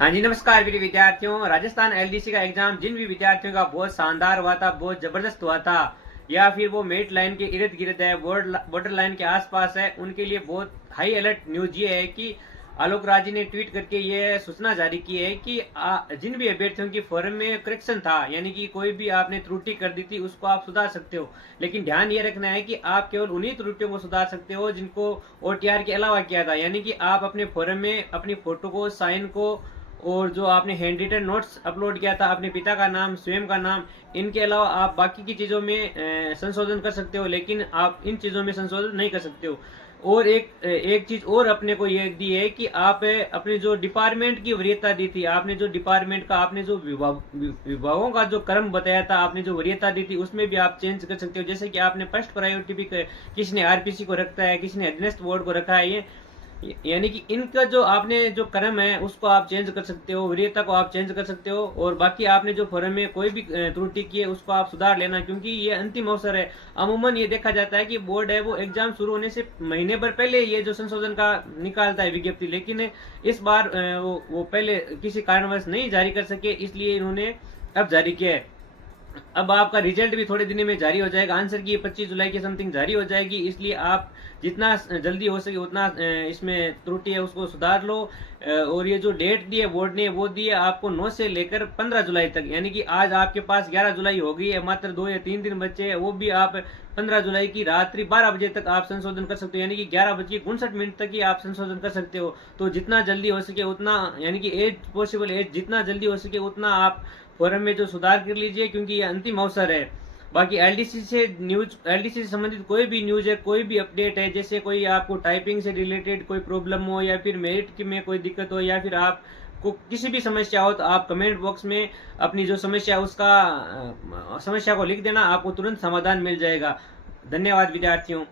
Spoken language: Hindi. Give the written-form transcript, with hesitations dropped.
हाँ जी, नमस्कार मेरे विद्यार्थियों। राजस्थान एलडीसी का एग्जाम जिन भी विद्यार्थियों का बहुत शानदार हुआ था, बहुत जबरदस्त हुआ था, या फिर वो मेरिट लाइन के इर्द गिर्द है, बॉर्डर लाइन के आसपास है, उनके लिए बहुत हाई अलर्ट न्यूज ये है कि आलोक राज जी ने ट्वीट करके ये सूचना जारी की है कि जिन भी अभ्यर्थियों की फॉर्म में करेक्शन था, यानी कि कोई भी आपने त्रुटि कर दी थी, उसको आप सुधार सकते हो। लेकिन ध्यान ये रखना है कि आप केवल उन्हीं त्रुटियों को सुधार सकते हो जिनको ओटीआर के अलावा किया था, यानी कि आप अपने फॉर्म में अपनी फोटो को, साइन को, और जो आपने हैंड रिटन नोट्स अपलोड किया था, अपने पिता का नाम, स्वयं का नाम, इनके अलावा आप बाकी की चीजों में संशोधन कर सकते हो, लेकिन आप इन चीजों में संशोधन नहीं कर सकते हो। और एक चीज और अपने को ये दी है कि आप अपने जो डिपार्टमेंट की वरीयता दी थी, आपने जो डिपार्टमेंट का, आपने जो विभागों का जो क्रम बताया था, आपने जो वरीयता दी थी, उसमें भी आप चेंज कर सकते हो। जैसे कि आपने फर्स्ट प्रायोरिटी भी किसी ने आरपीसी को रखता है, किसी ने अधीनस्थ बोर्ड को रखा है, ये यानी कि इनका जो आपने जो क्रम है उसको आप चेंज कर सकते हो, वरीयता को आप चेंज कर सकते हो। और बाकी आपने जो फॉर्म में कोई भी त्रुटि की है उसको आप सुधार लेना, क्योंकि ये अंतिम अवसर है। अमूमन ये देखा जाता है कि बोर्ड है वो एग्जाम शुरू होने से महीने भर पहले ये जो संशोधन का निकालता है विज्ञप्ति, लेकिन इस बार वो पहले किसी कारणवश नहीं जारी कर सके, इसलिए इन्होंने अब जारी किया है। अब आपका रिजल्ट भी थोड़े दिनों में जारी हो जाएगा, आंसर की 25 जुलाई की समथिंग जारी हो जाएगी, इसलिए आप जितना जल्दी हो सके उतना इसमें त्रुटि है उसको सुधार लो। और ये जो डेट दी है बोर्ड ने, वो दी है आपको 9 से लेकर 15 जुलाई तक, यानी कि आज आपके पास 11 जुलाई हो गई है, मात्र 2 या 3 दिन बचे हैं, वो भी आप 15 जुलाई की रात्रि 12 बजे तक आप संशोधन कर सकते हो, यानी कि 11:59 तक ही आप संशोधन कर सकते हो। तो जितना जल्दी हो सके उतना, यानी कि एज पॉसिबल एज जितना जल्दी हो सके उतना आप फोरम में जो सुधार कर लीजिए, क्योंकि ये अंतिम अवसर है। बाकी एलडीसी से संबंधित कोई भी न्यूज है, कोई भी अपडेट है, जैसे कोई आपको टाइपिंग से रिलेटेड कोई प्रॉब्लम हो, या फिर मेरिट में कोई दिक्कत हो, या फिर आपको किसी भी समस्या हो, तो आप कमेंट बॉक्स में अपनी जो समस्या है उसका समस्या को लिख देना, आपको तुरंत समाधान मिल जाएगा। धन्यवाद विद्यार्थियों।